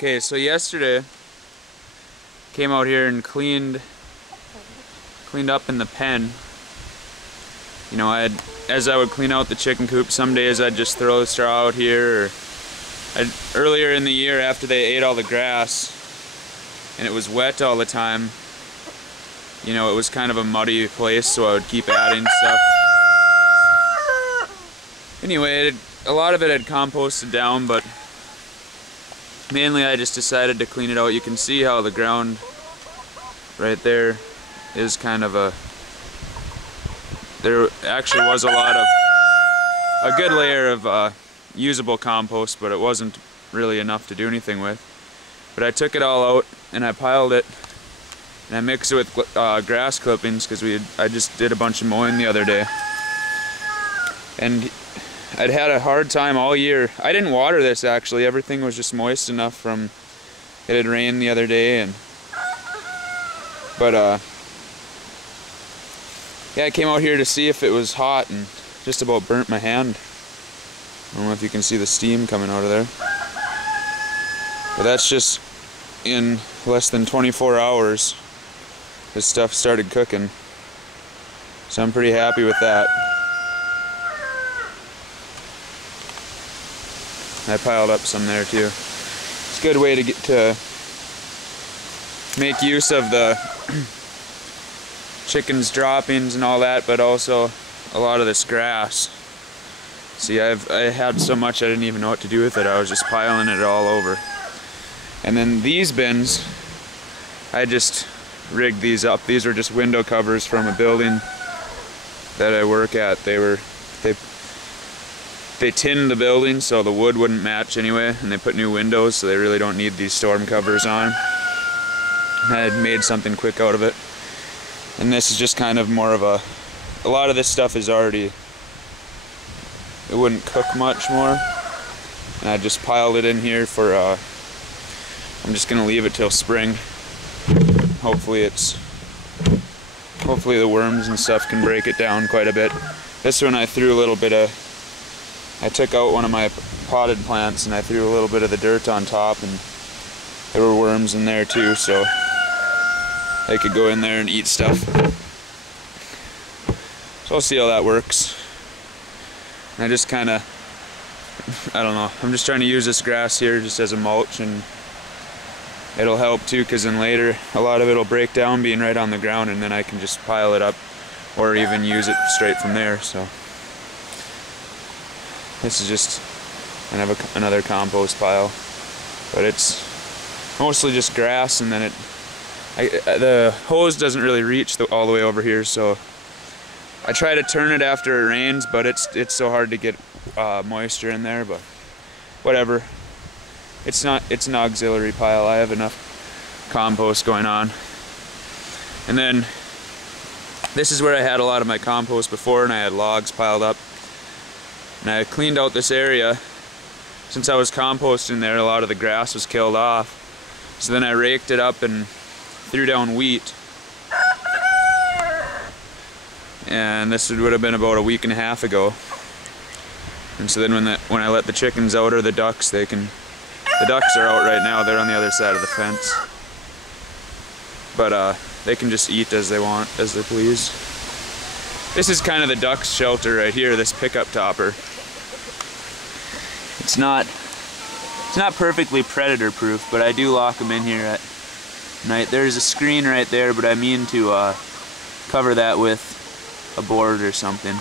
Okay, so yesterday came out here and cleaned up in the pen. You know, as I would clean out the chicken coop, some days I'd just throw the straw out here, or earlier in the year after they ate all the grass and it was wet all the time, you know, it was kind of a muddy place, so I would keep adding stuff. Anyway, a lot of it had composted down, but mainly I just decided to clean it out. You can see how the ground right there is kind of there actually was a good layer of usable compost, but it wasn't really enough to do anything with. But I took it all out and I piled it and I mixed it with grass clippings because I just did a bunch of mowing the other day. And I'd had a hard time all year. I didn't water this actually. Everything was just moist enough from it had rained the other day, but yeah, I came out here to see if it was hot and just about burnt my hand. I don't know if you can see the steam coming out of there. But that's just in less than 24 hours this stuff started cooking. So I'm pretty happy with that. I piled up some there too. It's a good way to get to make use of the chickens' droppings and all that, but also a lot of this grass. See, I had so much I didn't even know what to do with it. I was just piling it all over. And then these bins, I just rigged these up. These were just window covers from a building that I work at. They tinned the building so the wood wouldn't match anyway, and they put new windows so they really don't need these storm covers on. I had made something quick out of it. And this is just kind of more of a lot of this stuff is already, it wouldn't cook much more. And I just piled it in here for, I'm just gonna leave it till spring. Hopefully the worms and stuff can break it down quite a bit. This one I threw a little bit of, I took out one of my potted plants and I threw a little bit of the dirt on top, and there were worms in there too, so they could go in there and eat stuff. So I'll see how that works. And I just kind of, I don't know, I'm just trying to use this grass here just as a mulch, and it'll help too, because then later a lot of it will break down being right on the ground, and then I can just pile it up or even use it straight from there. So this is just kind of another compost pile, but it's mostly just grass, and then the hose doesn't really reach all the way over here, so I try to turn it after it rains, but it's so hard to get moisture in there. But whatever, it's an auxiliary pile. I have enough compost going on. And then this is where I had a lot of my compost before, and I had logs piled up. And I cleaned out this area. Since I was composting there, a lot of the grass was killed off. So then I raked it up and threw down wheat. And this would have been about a week and a half ago. And so then when I let the chickens out, or the ducks, the ducks are out right now. They're on the other side of the fence. But they can just eat as they want, as they please. This is kind of the duck's shelter right here, this pickup topper. It's not perfectly predator proof, but I do lock them in here at night. There's a screen right there, but I mean to cover that with a board or something.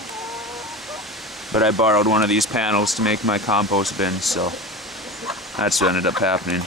But I borrowed one of these panels to make my compost bin, so that's what ended up happening.